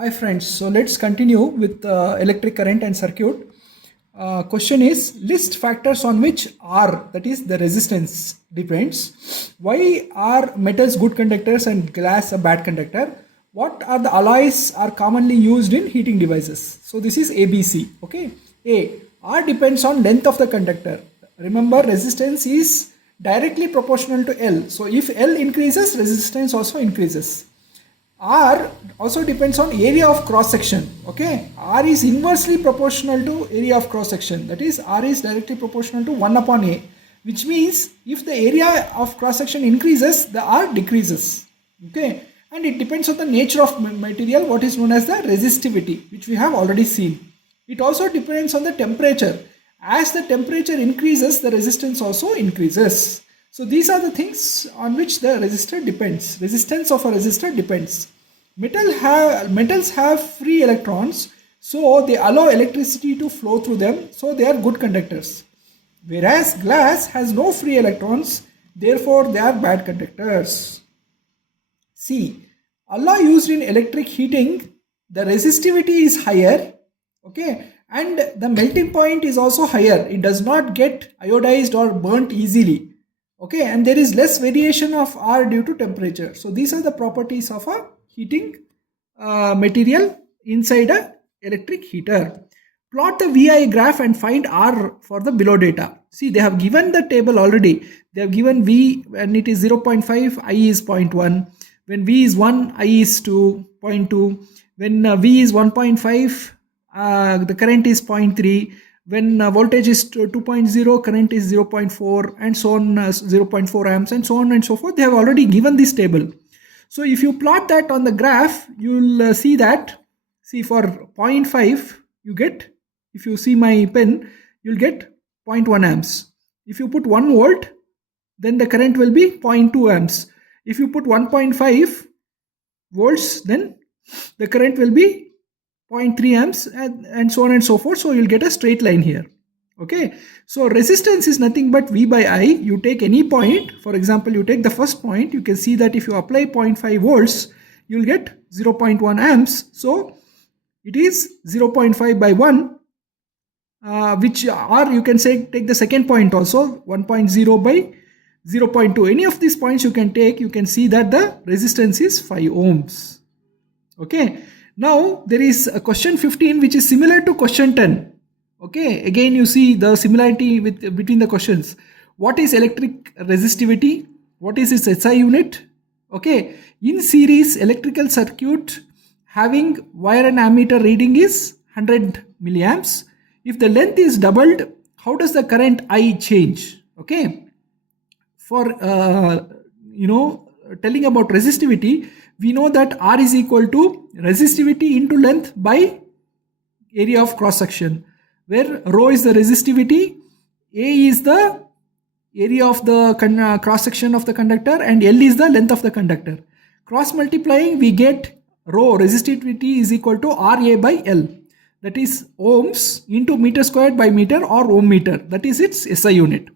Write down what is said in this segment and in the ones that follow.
Hi friends, so let's continue with electric current and circuit. Question is, list factors on which R, that is the resistance, depends. Why are metals good conductors and glass a bad conductor? What are the alloys are commonly used in heating devices? So this is ABC. Okay. A, R depends on length of the conductor. Remember, resistance is directly proportional to L. So if L increases, resistance also increases. R also depends on area of cross section. Okay, R is inversely proportional to area of cross section. That is, R is directly proportional to 1 upon A, which means if the area of cross section increases, the R decreases. Okay, and it depends on the nature of material, what is known as the resistivity, which we have already seen. It also depends on the temperature. As the temperature increases, the resistance also increases. So these are the things on which the resistor depends. Resistance of a resistor depends. Metals have free electrons, so they allow electricity to flow through them, so they are good conductors. Whereas glass has no free electrons, therefore they are bad conductors. C. Alloy used in electric heating, the resistivity is higher, okay, and the melting point is also higher. It does not get iodized or burnt easily. Okay, and there is less variation of R due to temperature. So these are the properties of a heating material inside a electric heater. Plot the VI graph and find R for the below data. See, they have given the table already. They have given V when it is 0.5, I is 0.1. When V is 1, I is 2.2. When V is 1.5, the current is 0.3. When voltage is 2.0, current is 0.4, and so on, 0.4 amps, and so on and so forth. They have already given this table. So if you plot that on the graph, you will see that, see, for 0.5, you get, if you see my pen, you will get 0.1 amps. If you put 1 volt, then the current will be 0.2 amps. If you put 1.5 volts, then the current will be 0.3 amps and so on and so forth. So you'll get a straight line here. Okay, so resistance is nothing but V by I. You take any point, for example, you take the first point, you can see that if you apply 0.5 volts, you'll get 0.1 amps. So it is 0.5 by 1, which, or you can say take the second point also, 1.0 by 0.2. Any of these points you can take, you can see that the resistance is 5 ohms. Okay. Now there is a question 15 which is similar to question 10. Okay, again you see the similarity between the questions. What is electric resistivity? What is its SI unit? Okay, in series electrical circuit having wire and ammeter reading is 100 milliamps. If the length is doubled, how does the current I change? Okay, for telling about resistivity, we know that R is equal to resistivity into length by area of cross section, where rho is the resistivity, A is the area of the cross section of the conductor, and L is the length of the conductor. Cross multiplying, we get rho resistivity is equal to RA by L, that is ohms into meter squared by meter or ohm meter, that is its SI unit.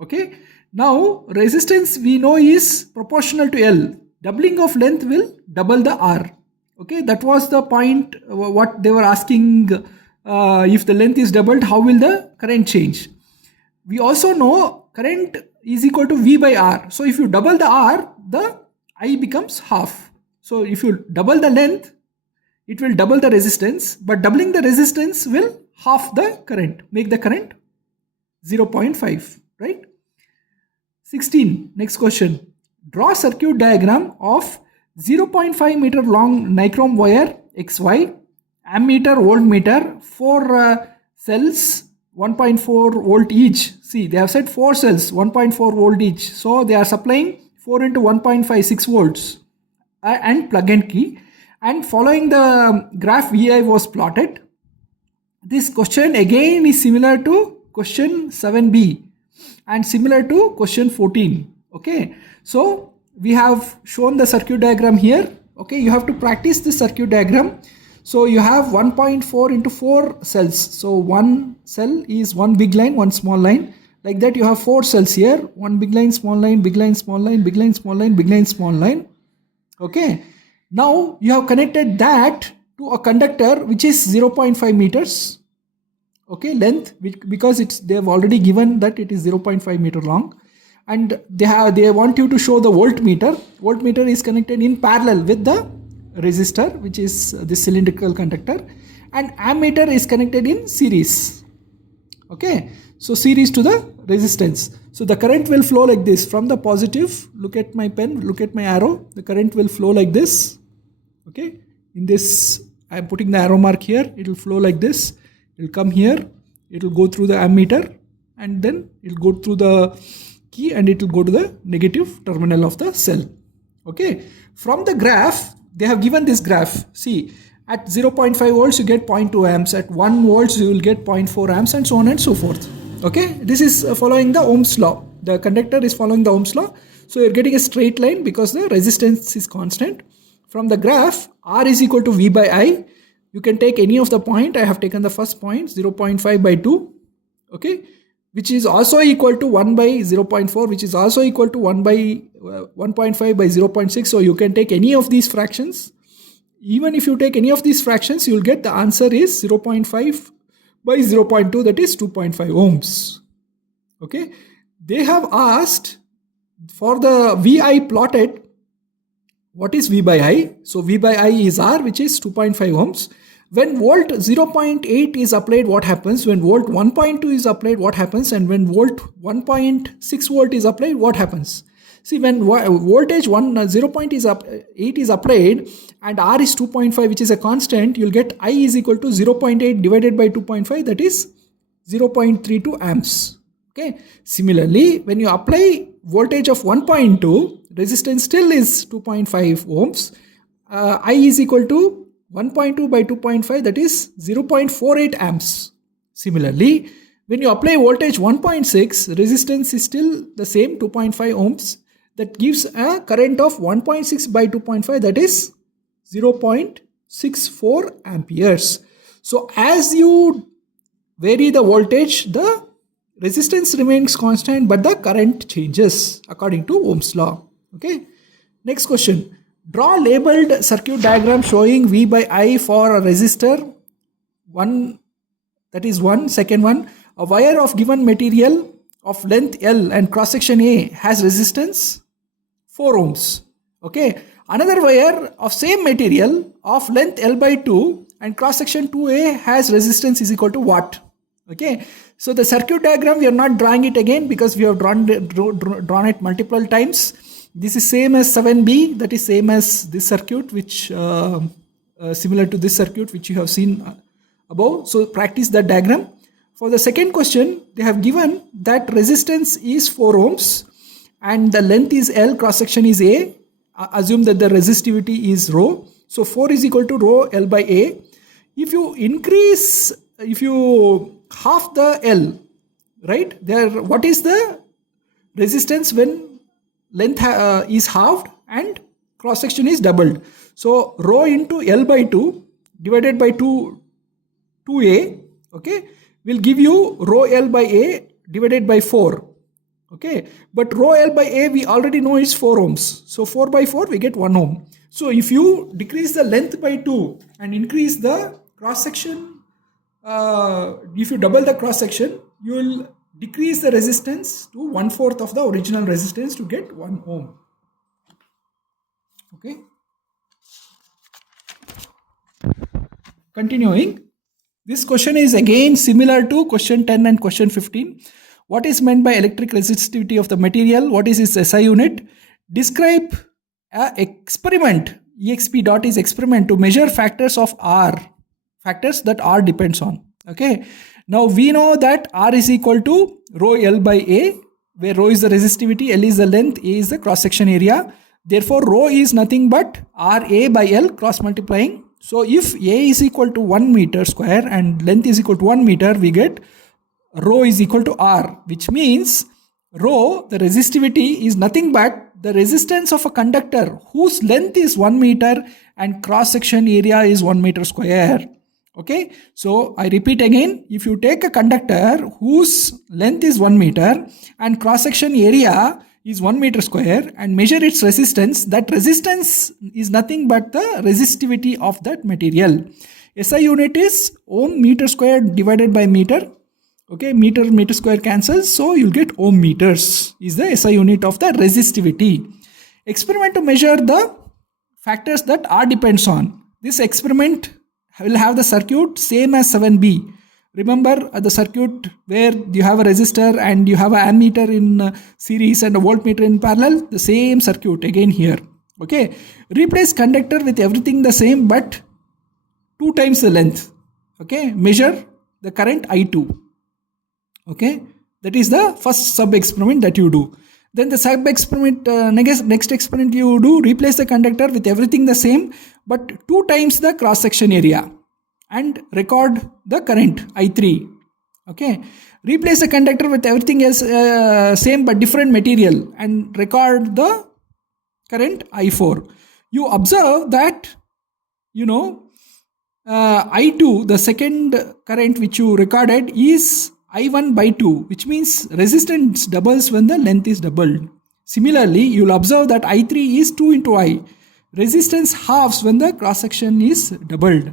Okay, now resistance we know is proportional to L. Doubling of length will double the R. Okay, that was the point what they were asking. If the length is doubled, how will the current change? We also know current is equal to V by R. So if you double the R, the I becomes half. So if you double the length, it will double the resistance, but doubling the resistance will half the current, make the current 0.5, right? 16, next question. Draw circuit diagram of 0.5 meter long nichrome wire XY, ammeter, voltmeter, 4 cells, 1.4 volt each. See, they have said 4 cells, 1.4 volt each. So they are supplying 4 into 1.56 volts and plug and key. And following the graph VI was plotted. This question again is similar to question 7b and similar to question 14. Okay, so we have shown the circuit diagram here. Okay, you have to practice this circuit diagram. So you have 1.4 into 4 cells. So one cell is one big line, one small line. Like that you have 4 cells here. One big line, small line, big line, small line, big line, small line, big line, small line. Okay, now you have connected that to a conductor which is 0.5 meters, okay, length, because they have already given that it is 0.5 meter long, and they want you to show the voltmeter. Voltmeter is connected in parallel with the resistor, which is this cylindrical conductor, and ammeter is connected in series. Okay, so series to the resistance. So the current will flow like this from the positive. Look at my pen, look at my arrow. The current will flow like this. Okay, in this I am putting the arrow mark here. It will flow like this. It will come here. It will go through the ammeter, and then it will go through the key, and it will go to the negative terminal of the cell. Okay, from the graph they have given this graph. See, at 0.5 volts you get 0.2 amps, at 1 volts you will get 0.4 amps, and so on and so forth. Okay, this is following the Ohm's law. The conductor is following the Ohm's law. So you're getting a straight line because the resistance is constant. From the graph, R is equal to V by I. You can take any of the point. I have taken the first point, 0.5 by 2. Okay, which is also equal to 1 by 0.4, which is also equal to 1 by 1.5 by 0.6. So you can take any of these fractions. Even if you take any of these fractions, you will get the answer is 0.5 by 0.2, that is 2.5 ohms. Okay, they have asked for the VI plotted. What is V by I? So V by I is R, which is 2.5 ohms. When volt 0.8 is applied, what happens? When volt 1.2 is applied, what happens? And when volt 1.6 volt is applied, what happens? See, when voltage 0.8 is applied and R is 2.5, which is a constant, you'll get I is equal to 0.8 divided by 2.5, that is 0.32 amps. Okay. Similarly, when you apply voltage of 1.2, resistance still is 2.5 ohms. I is equal to 1.2 by 2.5, that is 0.48 amps. Similarly, when you apply voltage 1.6, resistance is still the same, 2.5 ohms. That gives a current of 1.6 by 2.5, that is 0.64 amperes. So as you vary the voltage, the resistance remains constant, but the current changes according to Ohm's law. Okay. Next question. Draw labeled circuit diagram showing V by I for a resistor. One, that is one. Second one, a wire of given material of length L and cross section A has resistance 4 ohms. Okay. Another wire of same material of length L by 2 and cross section 2A has resistance is equal to what? Okay. So the circuit diagram, we are not drawing it again because we have drawn it multiple times. This is same as 7B, that is same as this circuit, which similar to this circuit which you have seen above. So practice that diagram. For the second question, they have given that resistance is 4 ohms and the length is L, cross section is A. Assume that the resistivity is rho. So 4 is equal to rho L by A. If you half the L, right, there, what is the resistance when length is halved and cross section is doubled? So rho into L by 2 divided by 2A, okay, will give you rho L by A divided by 4. Okay, but rho L by A we already know is 4 ohms. So 4 by 4 we get 1 ohm. So if you decrease the length by 2 and increase the cross section, if you double the cross section, you will decrease the resistance to 1/4 of the original resistance to get 1 ohm. Okay. Continuing, this question is again similar to question 10 and question 15. What is meant by electric resistivity of the material? What is its SI unit? Describe a experiment. EXP dot is experiment to measure factors of R, factors that R depends on. Okay. Now we know that R is equal to rho L by A, where rho is the resistivity, L is the length, A is the cross section area. Therefore, rho is nothing but RA by L cross multiplying. So if A is equal to 1 meter square and length is equal to 1 meter, we get rho is equal to R, which means rho, the resistivity, is nothing but the resistance of a conductor whose length is 1 meter and cross section area is 1 meter square. Okay, so I repeat again, if you take a conductor whose length is 1 meter and cross section area is 1 meter square and measure its resistance, that resistance is nothing but the resistivity of that material. SI unit is ohm meter square divided by meter. Okay, meter square cancels, so you'll get ohm meters is the SI unit of the resistivity. Experiment to measure the factors that R depends on. This experiment will have the circuit same as 7b. Remember the circuit where you have a resistor and you have an ammeter in series and a voltmeter in parallel, the same circuit again here. Okay, replace conductor with everything the same but 2 times the length. Okay, measure the current I2. Okay, that is the first sub experiment that you do. Then the sub experiment, next experiment you do, replace the conductor with everything the same but 2 times the cross section area and record the current I3. Okay, replace the conductor with everything else same but different material and record the current I4. You observe that I2, the second current which you recorded, is I1 by 2, which means resistance doubles when the length is doubled. Similarly, you will observe that I3 is 2 into I. Resistance halves when the cross section is doubled.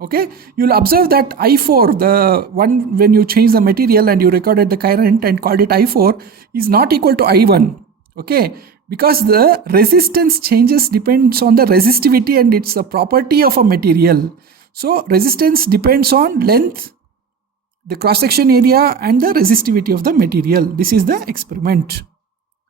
Okay, you will observe that I4, the one when you change the material and you recorded the current and called it I4, is not equal to I1. Okay, because the resistance changes depends on the resistivity and it's a property of a material. So resistance depends on length, the cross section area and the resistivity of the material. This is the experiment.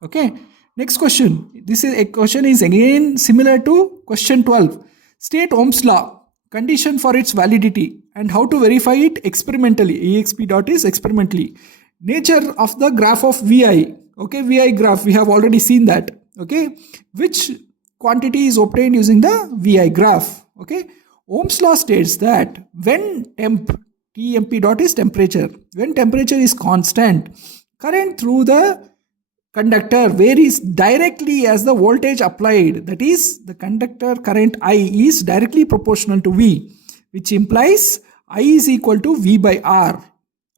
Okay, next question. This is a question is again similar to question 12. State Ohm's law, condition for its validity and how to verify it experimentally. EXP dot is experimentally. Nature of the graph of VI. Okay, VI graph, we have already seen that. Okay, which quantity is obtained using the VI graph. Okay, Ohm's law states that when TMP dot is temperature, when temperature is constant, current through the conductor varies directly as the voltage applied. That is, the conductor current I is directly proportional to V, which implies I is equal to V by R.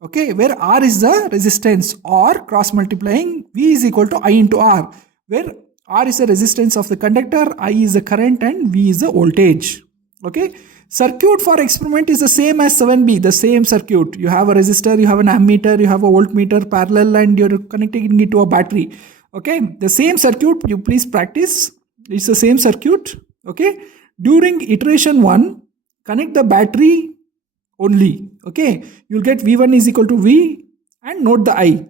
Okay, where R is the resistance, or cross multiplying V is equal to I into R, where R is the resistance of the conductor, I is the current and V is the voltage. Okay, circuit for experiment is the same as 7b, the same circuit. You have a resistor, you have an ammeter, you have a voltmeter parallel and you're connecting it to a battery. Okay, the same circuit, you please practice. It's the same circuit. Okay, during iteration 1, connect the battery only. Okay, you'll get V1 is equal to V and note the I.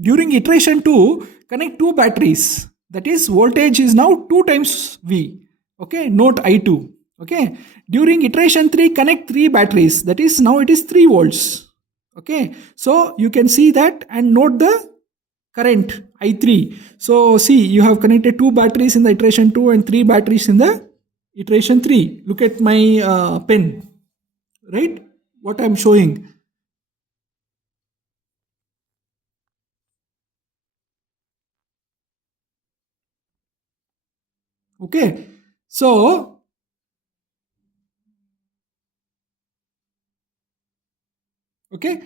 During iteration 2, connect 2 batteries. That is, voltage is now 2 times V. Okay, note I2. Okay, during iteration 3, connect 3 batteries. That is, now it is 3 volts. Okay, so you can see that and note the current I3. So see, you have connected 2 batteries in the iteration 2 and 3 batteries in the iteration 3. Look at my pen, right? What I am showing. Okay, so okay,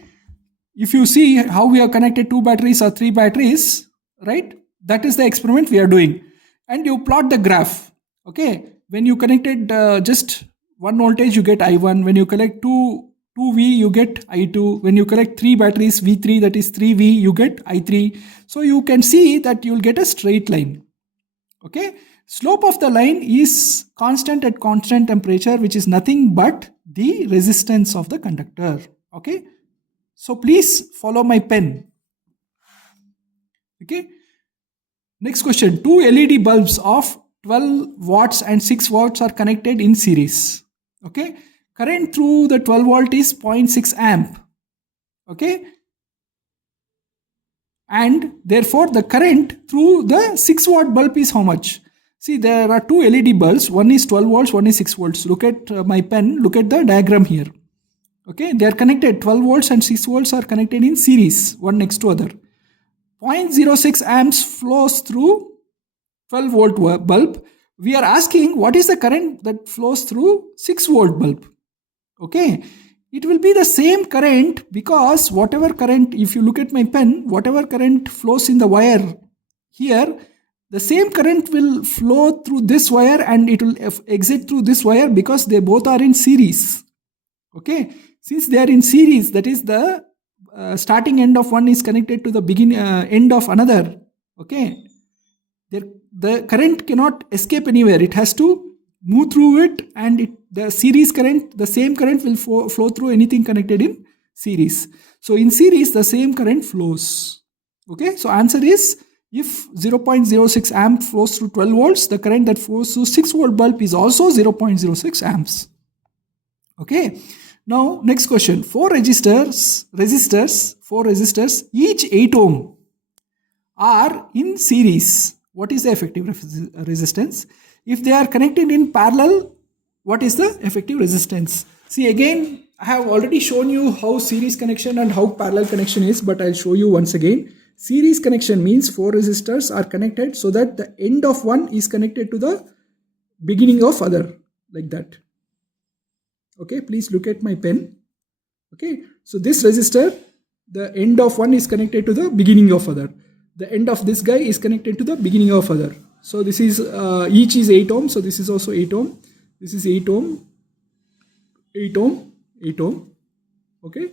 if you see how we have connected 2 batteries or 3 batteries, right? That is the experiment we are doing. And you plot the graph. Okay, when you connected just 1 voltage, you get I1. When you collect 2V, you get I2. When you collect 3 batteries, V3, that is 3V, you get I3. So you can see that you will get a straight line. Okay, slope of the line is constant at constant temperature, which is nothing but the resistance of the conductor. Okay, so please follow my pen. Okay, next question. 2 LED bulbs of 12 watts and 6 watts are connected in series. Okay, current through the 12 volt is 0.6 amp. Okay, and therefore the current through the 6 watt bulb is how much? See, there are 2 LED bulbs. One is 12 volts, one is 6 volts. Look at my pen. Look at the diagram here. Okay, they are connected. 12 volts and 6 volts are connected in series, one next to other. 0.06 amps flows through 12 volt bulb. We are asking what is the current that flows through 6 volt bulb. Okay, it will be the same current because whatever current, if you look at my pen, whatever current flows in the wire here the same current will flow through this wire and it will exit through this wire because they both are in series. Okay, since they are in series, that is the starting end of one is connected to the end of another. Okay, the current cannot escape anywhere, it has to move through it, and the series current, the same current will flow through anything connected in series. So in series the same current flows. Okay, so answer is, if 0.06 amp flows through 12 volts, the current that flows through 6 volt bulb is also 0.06 amps. Okay, now next question. 4 resistors, each 8 ohm are in series. What is the effective resistance? If they are connected in parallel, what is the effective resistance? See, again, I have already shown you how series connection and how parallel connection is, but I'll show you once again. Series connection means 4 resistors are connected so that the end of one is connected to the beginning of other, like that. Okay, please look at my pen. Okay, so this resistor, the end of one is connected to the beginning of other. The end of this guy is connected to the beginning of other. So this is each is 8 ohm. So this is also 8 ohm. This is 8 ohm, 8 ohm, 8 ohm. Okay,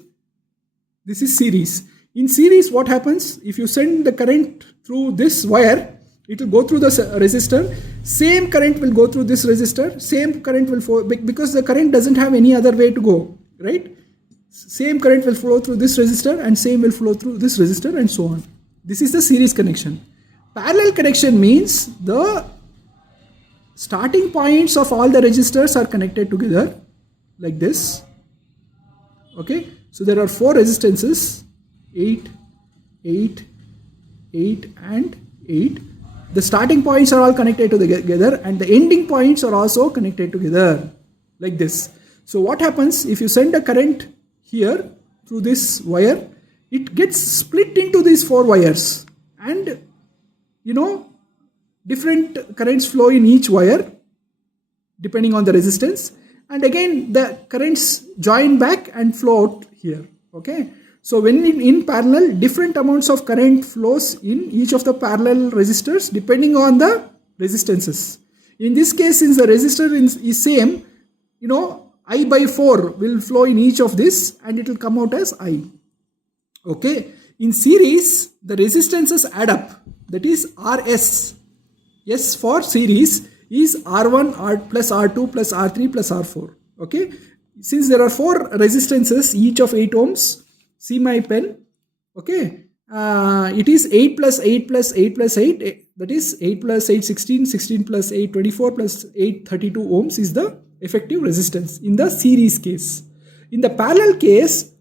this is series. In series, what happens? If you send the current through this wire, it will go through the resistor. Same current will go through this resistor. Same current will flow, because the current doesn't have any other way to go, right? Same current will flow through this resistor and same will flow through this resistor and so on. This is the series connection. Parallel connection means the starting points of all the resistors are connected together like this. Okay, so there are 4 resistances, 8, 8, 8 and 8. The starting points are all connected together and the ending points are also connected together like this. So what happens if you send a current here through this wire, it gets split into these 4 wires, and different currents flow in each wire depending on the resistance, and again the currents join back and flow out here. Okay, so when in parallel, different amounts of current flows in each of the parallel resistors depending on the resistances. In this case, since the resistor is same, I by 4 will flow in each of this and it will come out as I. Okay, in series the resistances add up, that is RS. S for series is R1 R plus R2 plus R3 plus R4. Okay, since there are 4 resistances each of 8 ohms, see my pen. Okay, it is 8 plus 8 plus 8 plus 8, that is 8 plus 8 16, 16 plus 8 24 plus 8 32 ohms is the effective resistance in the series case. In the parallel case,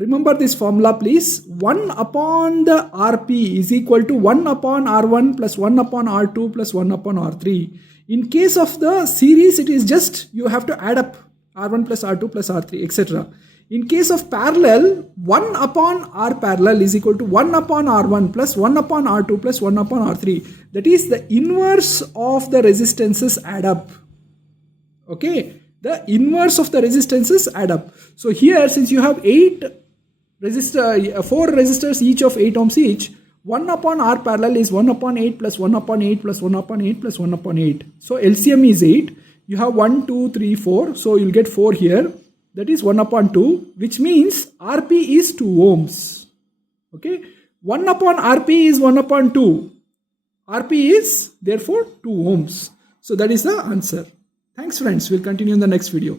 remember this formula please. 1 upon the Rp is equal to 1 upon R1 plus 1 upon R2 plus 1 upon R3. In case of the series, it is just you have to add up R1 plus R2 plus R3, etc. In case of parallel, 1 upon R parallel is equal to 1 upon R1 plus 1 upon R2 plus 1 upon R3. That is the inverse of the resistances add up. Okay, the inverse of the resistances add up. So here, since you have 4 resistors each of 8 ohms each, 1 upon R parallel is 1 upon 8 plus 1 upon 8 plus 1 upon 8 plus 1 upon 8. So LCM is 8. You have 1, 2, 3, 4. So you'll get 4 here. That is 1 upon 2, which means Rp is 2 ohms. Okay, 1 upon Rp is 1 upon 2. Rp is therefore 2 ohms. So that is the answer. Thanks friends. We'll continue in the next video.